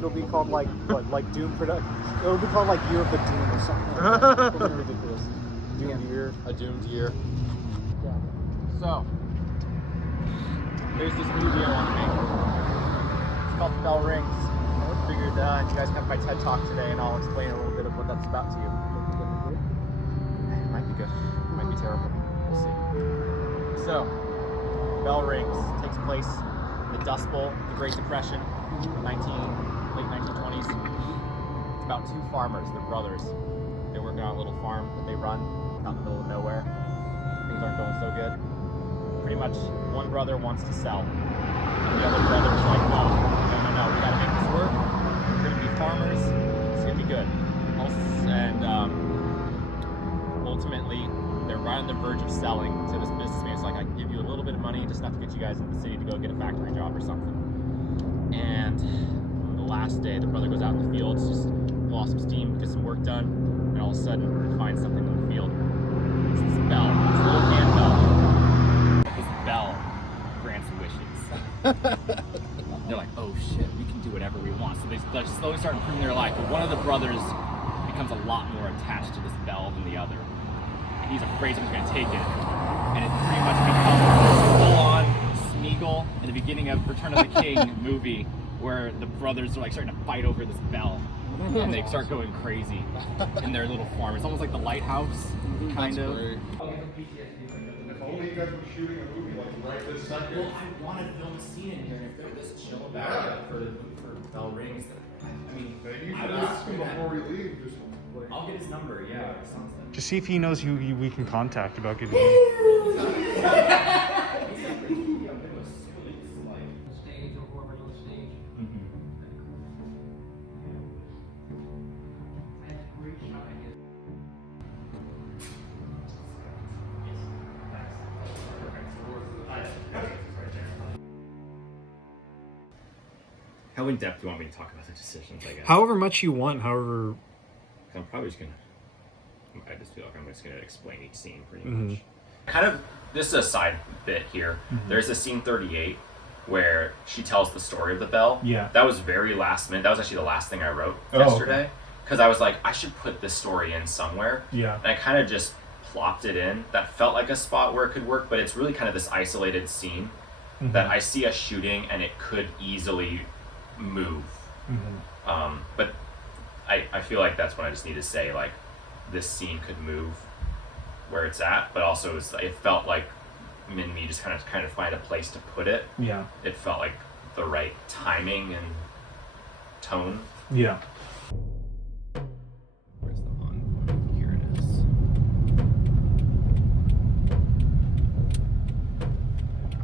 it'll be called like what, like Doom Production. It'll be called like Year of the Doom or something like that. It'll be ridiculous. Doomed year. A doomed year. Yeah. So, there's this movie I want to make. It's called The Bell Rings. I figured you guys have my TED Talk today, and I'll explain a little bit of what that's about to you. It might be good. It might be terrible. We'll see. So, Bell Rings takes place in the Dust Bowl, the Great Depression, late 1920s. It's about two farmers. They're brothers. They're working on a little farm that they run out in the middle of nowhere. Things aren't going so good. Pretty much one brother wants to sell. And the other brother's like, no, we gotta make this work. We're gonna be farmers. It's gonna be good. And ultimately, they're right on the verge of selling to this businessman. It's like, I can give you a little bit of money just enough to get you guys into the city to go get a factory job or something. And on the last day, the brother goes out in the fields, just blow off some steam, get some work done, and all of a sudden, finds something in the field. It's this bell, this little hand bell. This bell grants wishes. They're like, oh shit, we can do whatever we want. So they slowly start improving their life. But one of the brothers becomes a lot more attached to this bell than the other. And he's afraid someone's gonna take it. And it pretty much becomes full-on Smeagol in the beginning of Return of the King movie, where the brothers are like starting to fight over this bell. And they start going crazy in their little farm. It's almost like The Lighthouse, kind of. If only you guys were shooting a movie like right this second. Well, I want to film a scene in here, and if they're this chill about it for Bell Rings, I mean, Maybe you should ask him before we leave. Just like, I'll get his number, yeah, or something. Just see if he knows who we can contact about getting. Stage or whoever knows stage. That's a great shot, I guess. How in depth do you want me to talk about the decisions, I guess? However much you want, however. I'm probably just gonna. I just feel like I'm just gonna explain each scene pretty much. Kind of. This is a side bit here. There's a scene 38 where she tells the story of the bell. Yeah. That was very last minute. That was actually the last thing I wrote Oh, yesterday, because I was like, I should put this story in somewhere. Yeah. And I kind of just plopped it in. That felt like a spot where it could work, but it's really kind of this isolated scene that I see us shooting, and it could easily move. But I feel like that's what I just need to say, like, this scene could move where it's at, but also it felt like me just kind of find a place to put it. Yeah. It felt like the right timing and tone. Yeah. Where's the on point? Here it is.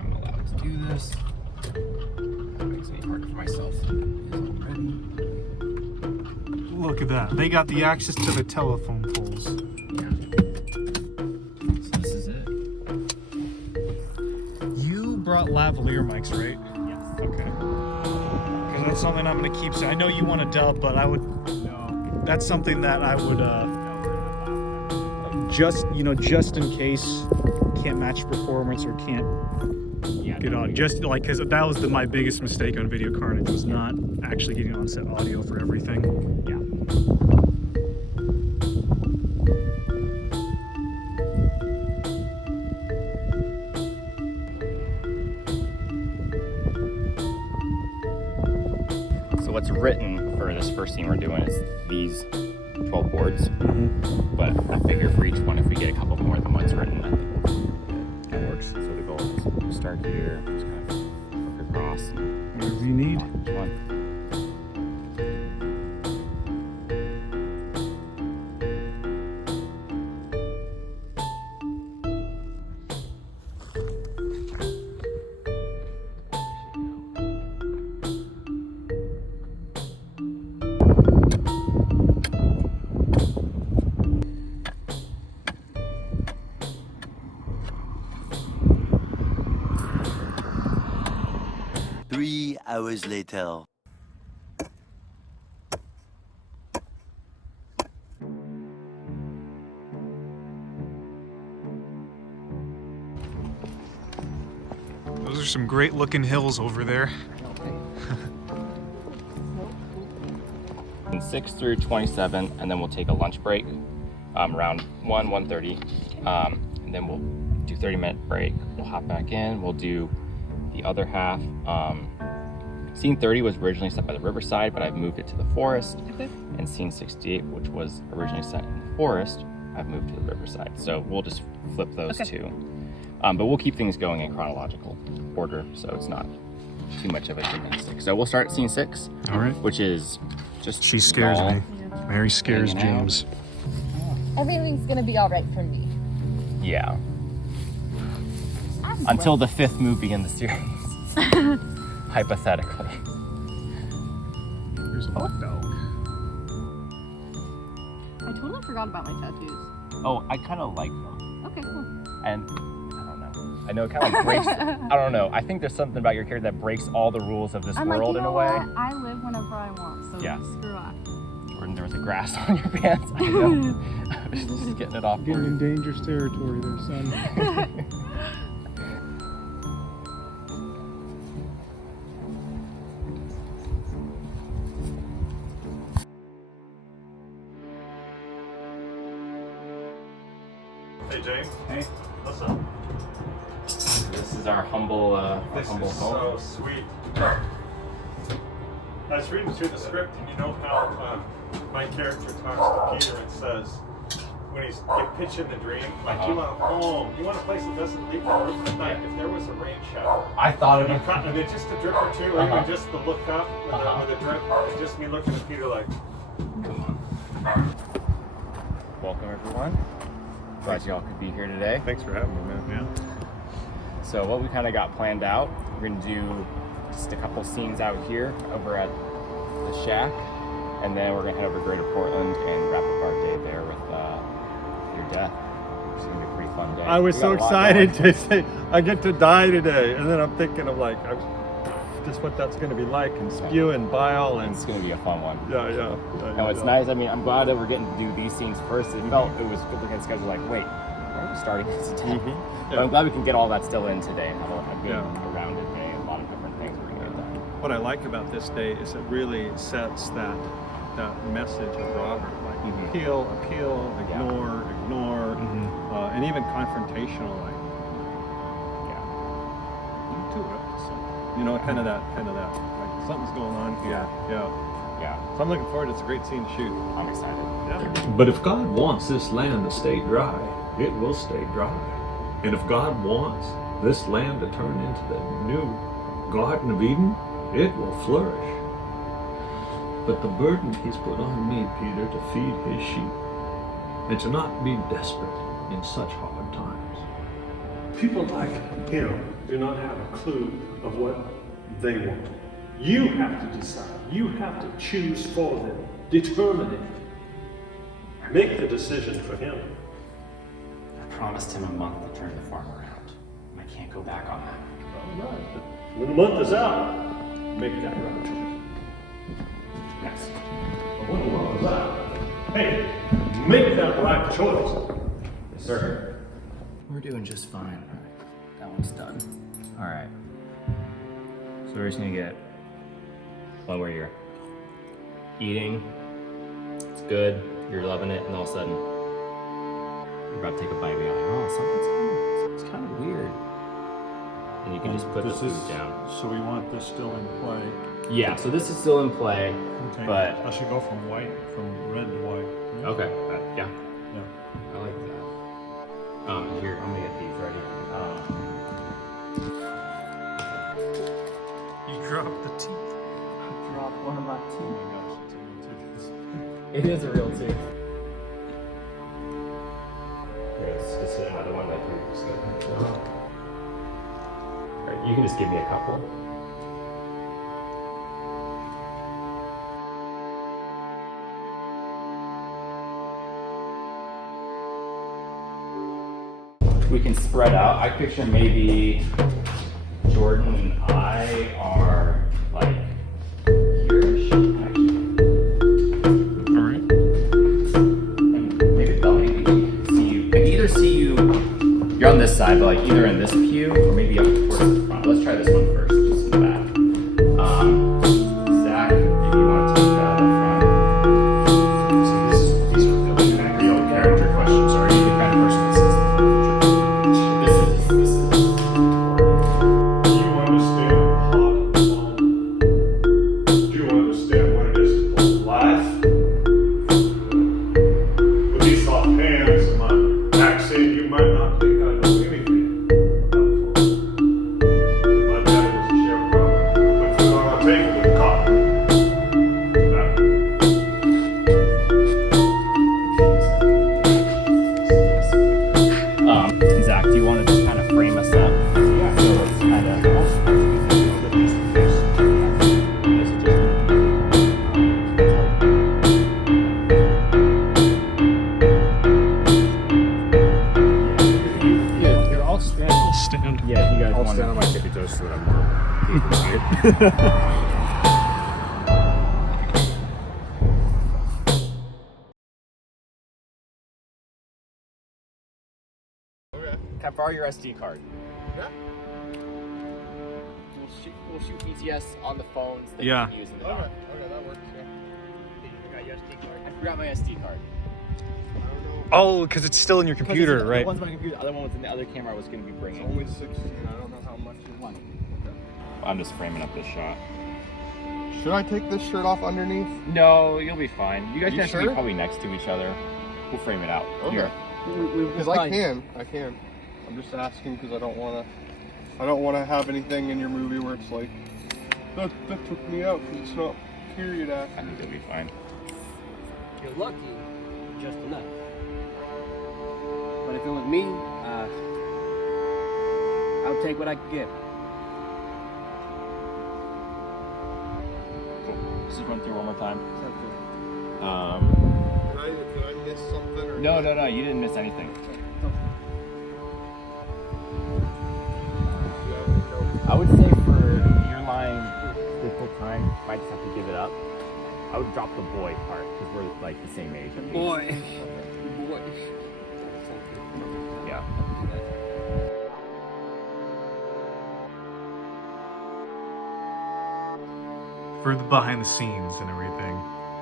I'm allowed to do this. That makes me hard for myself. Look at that. They got the access to the telephone poles. Yeah. So this is it. You brought lavalier mics, right? Yes. Okay. Because that's something I'm gonna keep saying. I know you want a dub, but I would. No. That's something that I would. Just in case can't match performance or can't Yeah. get on. Just like because that was my biggest mistake on Video Carnage, was not actually getting on set audio for everything. Yeah. So what's written for this first scene we're doing is these 12 boards, but I figure for each one, if we get a couple more than what's written, I think it works. So the goal is to start here, just kind of work across. And Whatever you need. each one. Three hours later. Those are some great looking hills over there. 6 through 27, and then we'll take a lunch break around 1:30, and then we'll do 30-minute break. We'll hop back in. We'll do the other half. Scene 30 was originally set by the riverside, but I've moved it to the forest. Okay. And scene 68, which was originally set in the forest, I've moved to the riverside. So we'll just flip those two. But we'll keep things going in chronological order, so it's not too much of a gymnastic. So we'll start at scene 6, All right. which is just She scares Doll me. Mary scares hanging out. James. Everything's gonna be all right for me. Yeah. Until the 5th movie in the series. Hypothetically. Here's a hot dog. I totally forgot about my tattoos. Oh, I kind of like them. Okay, cool. And I don't know. I know it kind of like breaks. I don't know. I think there's something about your character that breaks all the rules of this I'm like, world you in know a way. what? I live whenever I want, so Yeah. screw off. Or there was a grass on your pants. I know. I was just getting it off for Getting in you. dangerous territory there, son. Hey, James. Hey. What's up? This is our humble, This humble is home. so sweet. I was reading through the script, and you know how my character talks to Peter and says, when he's pitching the dream, like, you want a home, you want a place that doesn't leak the roof at night. If there was a rain shower, I thought of and, it. and it's just a drip or two, or Uh-huh. even just the look up with a drip, it's just me looking at Peter like, Welcome everyone. Glad y'all could be here today. Thanks for having me, man. So what we kind of got planned out, we're gonna do just a couple scenes out here over at the shack, and then we're gonna head over to Greater Portland and wrap up our day there with your death. Which is gonna be a pretty fun day. I was We so got a lot excited going. to say I get to die today, and then I'm thinking of like just what that's going to be like, and spew and bile, and It's gonna be a fun one. yeah. No, it's nice. I mean, I'm glad that we're getting to do these scenes first. It felt it was good looking at schedule. Like, wait, why are we starting this today? But I'm glad we can get all that still in today and have a good rounded day. A lot of different things we're gonna get done. What I like about this day is it really sets that message of Robert, like appeal, ignore, and even confrontational, like you too up to something. You know, kind of that, like something's going on here. Yeah, So I'm looking forward. It's a great scene to shoot. I'm excited. Yeah. But if God wants this land to stay dry, it will stay dry. And if God wants this land to turn into the new Garden of Eden, it will flourish. But the burden he's put on me, Peter, to feed his sheep, and to not be desperate in such hard times. People like him do not have a clue of what they want. You have to decide. You have to choose for them. Determine it. Make the decision for him. I promised him a month to turn the farm around. I can't go back on that. All right. When the month is out, make that right choice. Yes. But when the month is out, hey, make that right choice. Yes, sir. We're doing just fine. That one's done. All right. So we're just gonna get one where you're eating, it's good, you're loving it, and all of a sudden you're about to take a bite and you're like, oh, something's kind of weird. And you can just put the food down. So we want this still in play. Yeah, so this is still in play, but I should go from red to white. okay, yeah, Yeah. I like that. Here, I'm gonna get these ready. You dropped the teeth. Drop one of my Oh teeth. my gosh, it's a real tooth. It is a real tooth. Yes, just another one that we just got. Alright, you can just give me a couple. We can spread out. I picture maybe Jordan and I are like here-ish, actually. All right. And maybe they'll see you. I can either see you, you're on this side, but like either in this pew or maybe up towards the front. Let's try this one first, just in the back. Zach, if you want to take the front. Can I borrow your SD card? Yeah. We'll shoot BTS on the phones that Yeah. you can use in the dock. Okay, that works. Yeah. I forgot my SD card. Oh, because it's still in your computer, The right? one's my computer. The other one was in the other camera I was going to be bringing. Only 16. I don't know how much you want. I'm just framing up this shot. Should I take this shirt off underneath? No, you'll be fine. You guys You can actually sure? be probably next to each other. We'll frame it out. Okay. Here. Because I can. I'm just asking because I don't want to have anything in your movie where it's like that took me out because it's not period I act. think you'll be fine. You're lucky, just enough. But if it was me, I would take what I could get. Just run through one more time. Did I miss something? Or No, you didn't miss anything. I would say for your line, the full time, might just have to give it up. I would drop the boy part because we're like the same age. At least. Boy. Yeah. For the behind the scenes and everything.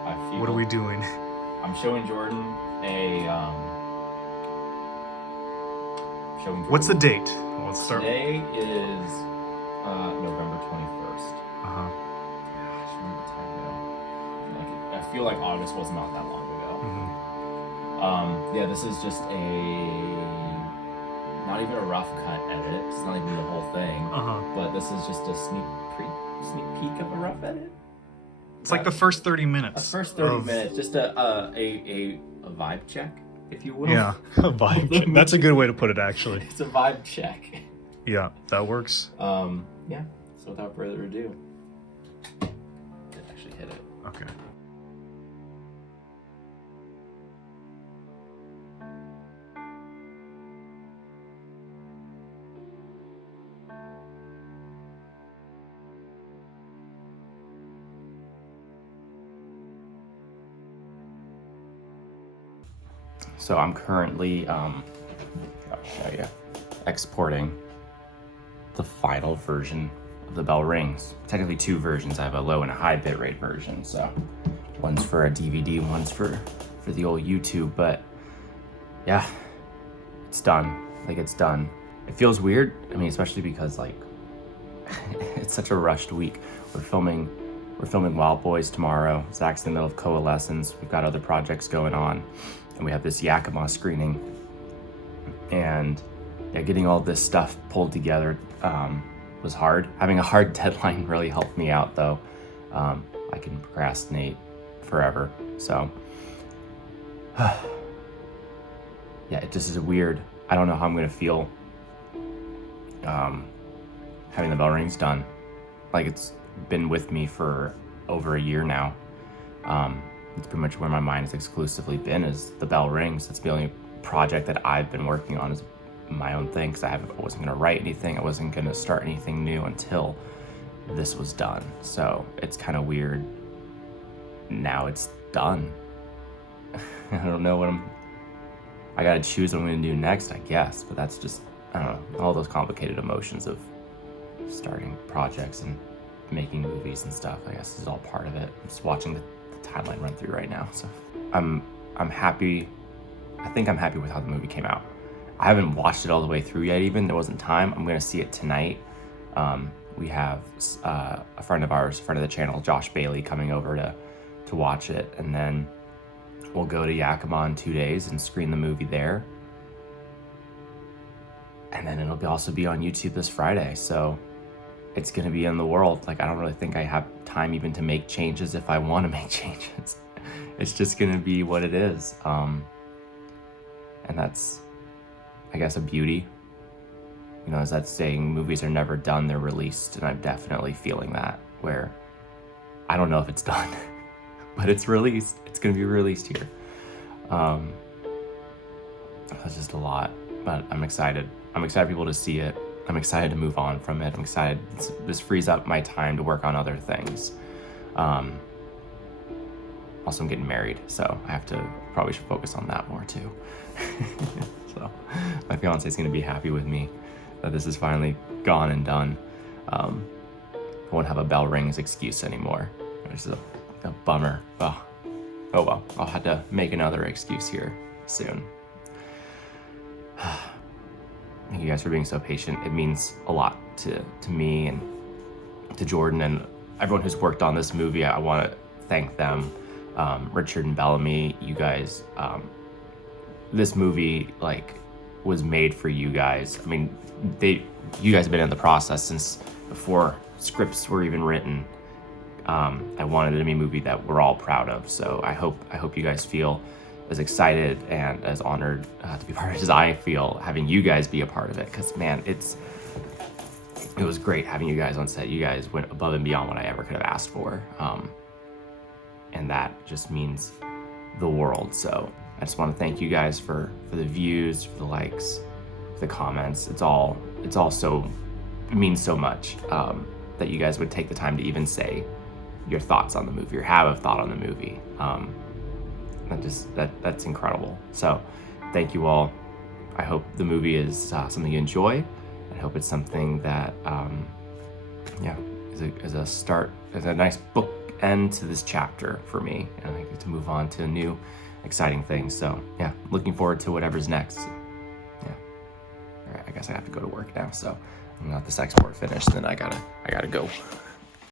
I feel What are we doing? I'm showing Jordan a showing Jordan. What's the date? Let's start. Today is November 21st. Uh-huh. I just remember the time now. Like, I feel like August was not that long ago. Mm-hmm. Yeah, this is just not even a rough cut edit. It's not even the whole thing. Uh-huh. But this is just a sneak peek of a rough edit. It's like the first 30 minutes. The first 30 minutes, just a vibe check, if you will. Yeah, a vibe check. That's a good way to put it, actually. It's a vibe check. Yeah, that works. Yeah. So without further ado, let's actually hit it. Okay. So I'm currently, I'll show you, exporting the final version of the bell rings. Technically two versions. I have a low and a high bitrate version. So one's for a DVD, one's for the old YouTube. But yeah, it's done. Like, it's done. It feels weird. I mean, especially because like it's such a rushed week. We're filming Wild Boys tomorrow. Zach's in the middle of Coalescence. We've got other projects going on. And we have this Yakima screening, and yeah, getting all this stuff pulled together was hard. Having a hard deadline really helped me out, though. I can procrastinate forever, so yeah, it just is weird. I don't know how I'm gonna feel having the bell rings done. Like, it's been with me for over a year now. It's pretty much where my mind has exclusively been, is the bell rings. That's the only project that I've been working on, is my own thing, because I wasn't going to write anything. I wasn't going to start anything new until this was done. So it's kind of weird. Now it's done. I don't know I got to choose what I'm going to do next, I guess. But that's just, I don't know, all those complicated emotions of starting projects and making movies and stuff. I guess is all part of it. I'm just watching the timeline run through right now, so I'm happy. I think I'm happy with how the movie came out. I haven't watched it all the way through yet. Even there wasn't time. I'm gonna see it tonight. We have a friend of ours, a friend of the channel, Josh Bailey, coming over to watch it, and then we'll go to Yakima in 2 days and screen the movie there, and then it'll also be on YouTube this Friday. So it's gonna be in the world. Like, I don't really think I have time even to make changes if I want to make changes. It's just gonna be what it is. And that's, I guess, a beauty. You know, as that saying, movies are never done, they're released. And I'm definitely feeling that, where I don't know if it's done, but it's released. It's gonna be released here. That's just a lot, but I'm excited. I'm excited for people to see it. I'm excited to move on from it. I'm excited. This frees up my time to work on other things. Also, I'm getting married, so I probably should focus on that more too. So my fiance is going to be happy with me that this is finally gone and done. I won't have a bell rings excuse anymore. It's a bummer. Oh well, I'll have to make another excuse here soon. Thank you guys for being so patient. It means a lot to me and to Jordan and everyone who's worked on this movie. I want to thank them. Richard and Bellamy, you guys, this movie was made for you guys. I mean, you guys have been in the process since before scripts were even written. I wanted it to be a movie that we're all proud of. So I hope you guys feel as excited and as honored to be part of it as I feel having you guys be a part of it. Because man, it was great having you guys on set. You guys went above and beyond what I ever could have asked for. And that just means the world. So I just want to thank you guys for the views, for the likes, for the comments. It means so much that you guys would take the time to even say your thoughts on the movie or have a thought on the movie. That's incredible. So thank you all. I hope the movie is something you enjoy. I hope it's something that is a start, is a nice book end to this chapter for me, and I get to move on to new exciting things. So yeah, looking forward to whatever's next. Yeah. All right, I guess I have to go to work now, so I'm gonna let this export finish, then I gotta go.